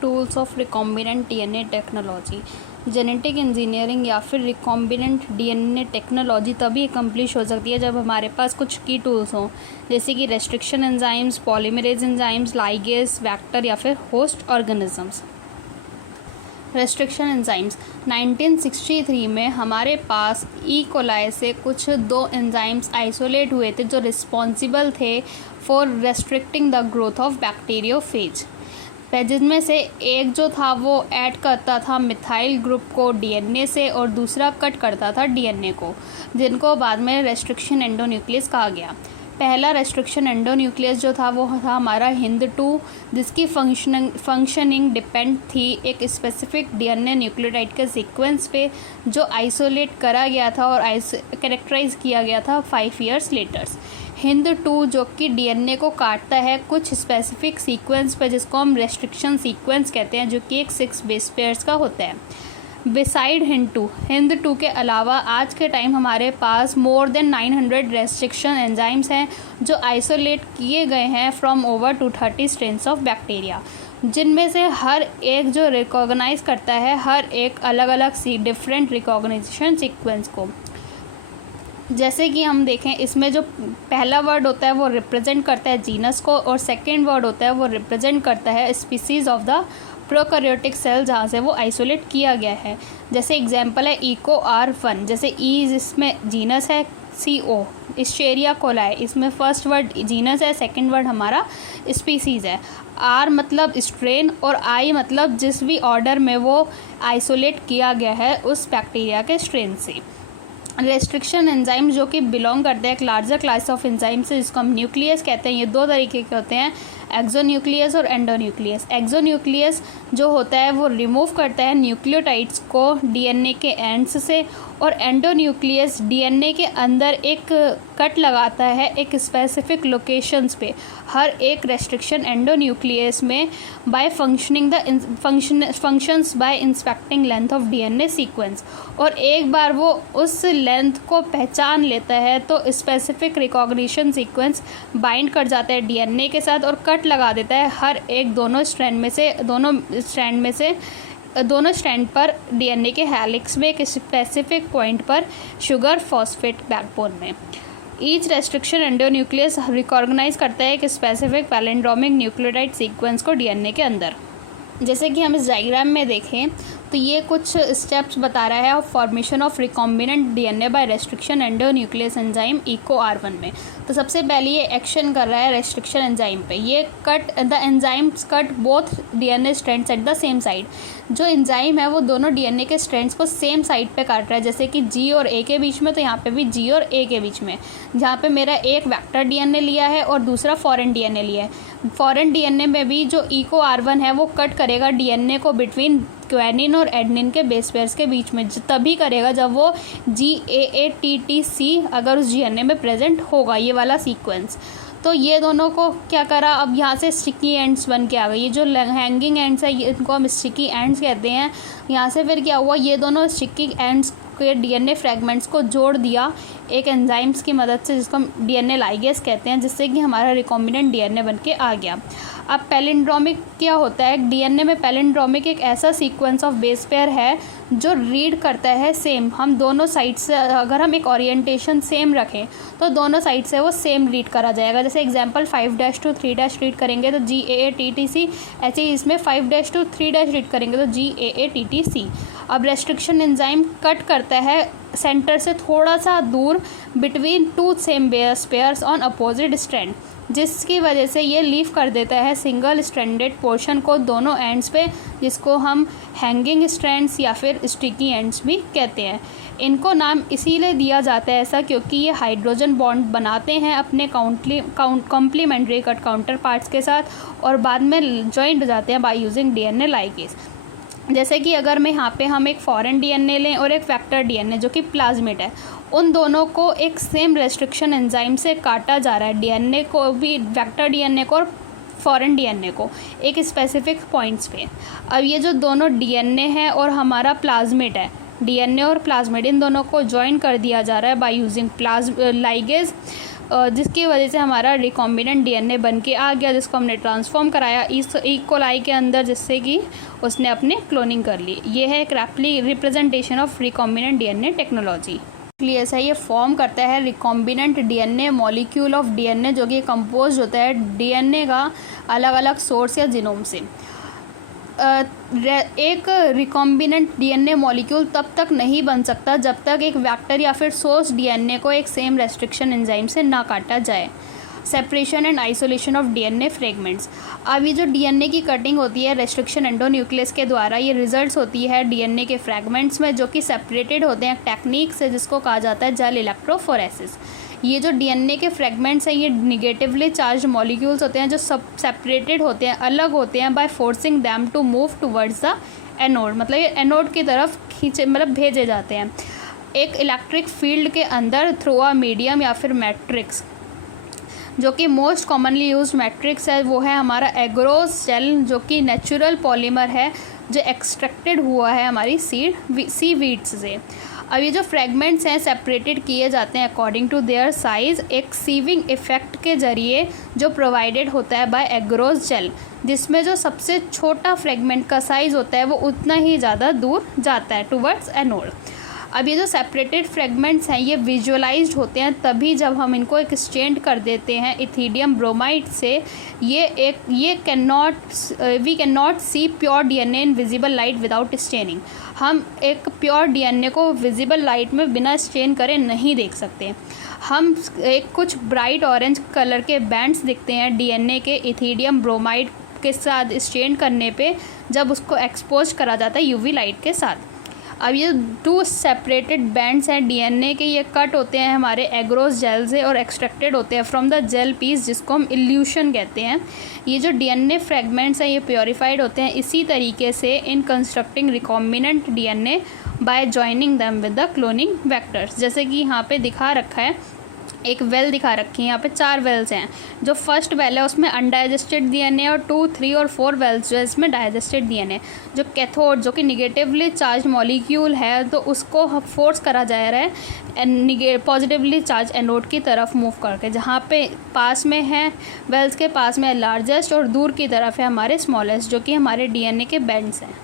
Tools of recombinant DNA technology. Genetic engineering या फिर recombinant DNA technology तभी accomplish हो सकती है जब हमारे पास कुछ की टूल्स हों, जैसे कि restriction enzymes, polymerase enzymes, ligase, vector या फिर होस्ट ऑर्गेनिजम्स। रेस्ट्रिक्शन एंजाइम्स 1963 में हमारे पास ई कोलाई से कुछ 2 एंजाइम्स आइसोलेट हुए थे जो रिस्पॉन्सिबल थे for restricting the growth of bacteriophage. जिनमें से एक जो था वो ऐड करता था मिथाइल ग्रुप को डीएनए से और दूसरा कट करता था डीएनए को, जिनको बाद में रेस्ट्रिक्शन एंडोन्यूक्लियस कहा गया। पहला रेस्ट्रिक्शन एंडोन्यूक्लियस जो था वो था हमारा HIND2, जिसकी फंक्शनिंग डिपेंड थी एक स्पेसिफिक डीएनए न्यूक्लियोटाइड के सीक्वेंस पे जो आइसोलेट करा गया था और कैरेक्टराइज किया गया था 5 ईयर्स लेटर्स। HIND2 जो कि डीएनए को काटता है कुछ स्पेसिफिक सीक्वेंस पे, जिसको हम सीक्वेंस कहते हैं, जो कि एक 6 बेस पेयर्स का होता है। बिसाइड HIND2 के अलावा आज के टाइम हमारे पास मोर देन 900 रेस्ट्रिक्शन एंजाइम्स हैं जो आइसोलेट किए गए हैं from over 230 strains of bacteria, जिनमें से हर एक जो रिकॉग्नाइज करता है हर एक अलग अलग डिफरेंट रिकॉग्निशन सीक्वेंस को। जैसे कि हम देखें, इसमें जो पहला वर्ड होता है वो रिप्रेजेंट करता है जीनस को और सेकेंड वर्ड होता है वो रिप्रेजेंट करता है species of the prokaryotic cell जहाँ से वो आइसोलेट किया गया है। जैसे एग्जांपल है EcoR1, जैसे ई जिसमें जीनस है, CO एस्चेरिया कोलाई, इसमें फर्स्ट वर्ड जीनस है, सेकंड वर्ड हमारा स्पीसीज़ है। R मतलब स्ट्रेन और I मतलब जिस भी ऑर्डर में वो आइसोलेट किया गया है उस बैक्टीरिया के स्ट्रेन से। रेस्ट्रिक्शन एंजाइम जो कि बिलोंग करते हैं एक लार्जर क्लास ऑफ एंजाइम से, जिसको हम न्यूक्लियस कहते हैं। ये 2 तरीके के होते हैं, एक्सोन्यूक्लियस और एंडोन्यूक्लियस। एक्सोन्यूक्लियस जो होता है वो रिमूव करता है न्यूक्लियोटाइड्स को डीएनए के एंड्स से, और एंडोन्यूक्लियस डीएनए के अंदर एक कट लगाता है एक स्पेसिफिक लोकेशंस पे हर एक रेस्ट्रिक्शन एंडोन्यूक्लियस में by functions by inspecting length of DNA sequence. और एक बार वो उस लेंथ को पहचान लेता है तो स्पेसिफिक रिकॉग्निशन सीक्वेंस बाइंड कर जाता है डीएनए के साथ और कट लगा देता है हर एक दोनों स्ट्रैंड पर डीएनए के हेलिक्स में एक स्पेसिफिक पॉइंट पर शुगर फॉस्फेट बैकबोन में। ईच रेस्ट्रिक्शन एंडोन्यूक्लियस रिकॉग्नाइज करता है एक स्पेसिफिक पैलिंड्रोमिक न्यूक्लियोटाइड सीक्वेंस को डीएनए के अंदर। जैसे कि हम इस डायग्राम में देखें तो ये कुछ स्टेप्स बता रहा है of formation of recombinant DNA by restriction endonuclease enzyme EcoR1 में। तो सबसे पहले ये एक्शन कर रहा है रेस्ट्रिक्शन एंजाइम पे। ये the enzymes cut both DNA strands at the same side. जो एंजाइम है वो दोनों डीएनए के स्ट्रैंड्स को सेम साइड पे काट रहा है, जैसे कि G और A के बीच में, तो यहाँ पे भी G और A के बीच में, जहाँ पे मेरा एक वेक्टर डीएनए लिया है और दूसरा फॉरेन डीएनए लिया है। फॉरेन डीएनए में भी जो EcoR1 है वो कट करेगा डीएनए को बिटवीन ग्वानिन और एडेनिन के बेस पेयर्स के बीच में, तभी करेगा जब वो GAATTC अगर उस डीएनए में प्रेजेंट होगा, ये वाला सीक्वेंस। तो ये दोनों को क्या करा, अब यहाँ से स्टिकी एंड्स बन के आ गए। ये जो हैंगिंग एंड्स है इनको हम स्टिकी एंड्स कहते हैं। यहाँ से फिर क्या हुआ, ये दोनों स्टिकी एंड्स के डीएनए फ्रैगमेंट्स को जोड़ दिया एक एंजाइम्स की मदद से, जिसको हम डीएनए लाइगेज कहते हैं, जिससे कि हमारा रिकॉम्बिनेंट डीएनए बन के आ गया। अब पैलिंड्रोमिक क्या होता है, डीएनए में पैलिंड्रोमिक एक ऐसा सीक्वेंस ऑफ बेस पेयर है जो रीड करता है सेम। हम दोनों साइड से अगर हम एक ओरिएंटेशन सेम रखें तो दोनों साइड से वो सेम रीड करा जाएगा। जैसे एग्जांपल 5' to 3' रीड करेंगे तो GAATTC, ऐसे ही इसमें 5' to 3' रीड करेंगे तो GAATTC। अब रेस्ट्रिक्शन एंजाइम कट करता है सेंटर से थोड़ा सा दूर between 2 same base pairs on opposite strand, जिसकी वजह से ये लीव कर देता है सिंगल स्ट्रैंडेड पोर्शन को दोनों एंड्स पे, जिसको हम हैंगिंग स्ट्रैंड्स या फिर स्टिकी एंड्स भी कहते हैं। इनको नाम इसीलिए दिया जाता है ऐसा क्योंकि ये हाइड्रोजन बॉन्ड बनाते हैं अपने कॉम्प्लीमेंट्री कट काउंटर पार्ट्स के साथ और बाद में जॉइंट हो जाते हैं बाय यूजिंग डीएनए लाइगेज। जैसे कि अगर मैं यहाँ पे हम एक फॉरेन डीएनए लें और एक वेक्टर डीएनए जो कि प्लाज्मिड है, उन दोनों को एक सेम रेस्ट्रिक्शन एंजाइम से काटा जा रहा है, डीएनए को भी, वेक्टर डीएनए को और फॉरेन डीएनए को एक स्पेसिफिक पॉइंट्स पे। अब ये जो दोनों डीएनए है और हमारा प्लाज्मिड है, डीएनए और प्लाज्मिड इन दोनों को ज्वाइन कर दिया जा रहा है बाय यूजिंग लाइगेज। जिसकी वजह से हमारा रिकॉम्बिनेंट डीएनए बन के आ गया, जिसको हमने ट्रांसफॉर्म कराया इस ई कोलाई के अंदर, जिससे कि उसने अपने क्लोनिंग कर ली। ये है एक representation of recombinant DNA technology. इसलिए ऐसा ये फॉर्म करता है recombinant DNA molecule of DNA, जो कि कंपोज होता है डीएनए का अलग अलग सोर्स या जीनोम से। एक रिकॉम्बिनेंट डीएनए मॉलिक्यूल तब तक नहीं बन सकता जब तक एक वेक्टर या फिर सोर्स डीएनए को एक सेम रेस्ट्रिक्शन एंजाइम से ना काटा जाए। Separation and isolation of DNA fragments. अब ये जो डीएनए की कटिंग होती है रेस्ट्रिक्शन एंडोन्यूक्लियस के द्वारा, ये रिजल्ट्स होती है डीएनए के फ्रैगमेंट्स में, जो कि सेपरेटेड होते हैं टेक्निक से, जिसको कहा जाता है जेल इलेक्ट्रोफोरेसिस। ये जो डीएनए के फ्रैगमेंट्स हैं ये निगेटिवली चार्ज मॉलिक्यूल्स होते हैं, जो सब सेपरेटेड होते हैं, अलग होते हैं, by forcing them to move towards the anode, मतलब ये एनोड की तरफ खींचे, मतलब भेजे जाते हैं एक इलेक्ट्रिक फील्ड के अंदर थ्रू अ मीडियम या फिर मैट्रिक्स। जो कि मोस्ट कॉमनली यूज्ड मैट्रिक्स है वो है हमारा एग्रोस जेल, जो कि नेचुरल पॉलीमर है जो एक्सट्रैक्टेड हुआ है हमारी सी वीड्स से। अब ये जो फ्रेगमेंट्स हैं सेपरेटेड किए जाते हैं अकॉर्डिंग टू देयर साइज़ एक सीविंग इफ़ेक्ट के ज़रिए, जो प्रोवाइडेड होता है बाय एग्रोस जेल, जिसमें जो सबसे छोटा फ्रेगमेंट का साइज़ होता है वो उतना ही ज़्यादा दूर जाता है टुवर्ड्स एनोड। अब ये जो सेपरेटेड फ्रेगमेंट्स हैं ये विजुअलाइज्ड होते हैं तभी जब हम इनको एक्सचेंज कर देते हैं इथीडियम ब्रोमाइड से। ये we can not see pure DNA in visible light without staining. हम एक प्योर डीएनए को विजिबल लाइट में बिना स्टेन करे नहीं देख सकते। हम एक कुछ ब्राइट ऑरेंज कलर के बैंड्स दिखते हैं डीएनए के इथीडियम ब्रोमाइड के साथ स्टेन करने पे, जब उसको एक्सपोज करा जाता है यूवी लाइट के साथ। अब ये 2 सेपरेटेड बैंड्स हैं डीएनए के, ये कट होते हैं हमारे एग्रोस जेल से और एक्सट्रैक्टेड होते हैं फ्रॉम द जेल पीस, जिसको हम इल्यूशन कहते हैं। ये जो डीएनए फ्रेगमेंट्स हैं ये प्योरीफाइड होते हैं इसी तरीके से इन constructing recombinant DNA by joining them with the cloning vectors. जैसे कि यहाँ पे दिखा रखा है, एक वेल दिखा रखी है, यहाँ पे 4 वेल्स हैं। जो फर्स्ट वेल है उसमें अनडाइजेस्टेड डीएनए और 2, 3 और 4 वेल्स जो है इसमें डाइजेस्टेड डीएनए। जो कैथोड जो कि निगेटिवली चार्ज मॉलिक्यूल है तो उसको फोर्स करा जा रहा है पॉजिटिवली चार्ज एनोड की तरफ मूव करके, जहाँ पे पास में है वेल्स के पास में लार्जेस्ट और दूर की तरफ है हमारे स्मॉलेस्ट, जो कि हमारे डीएनए के बैंड्स हैं।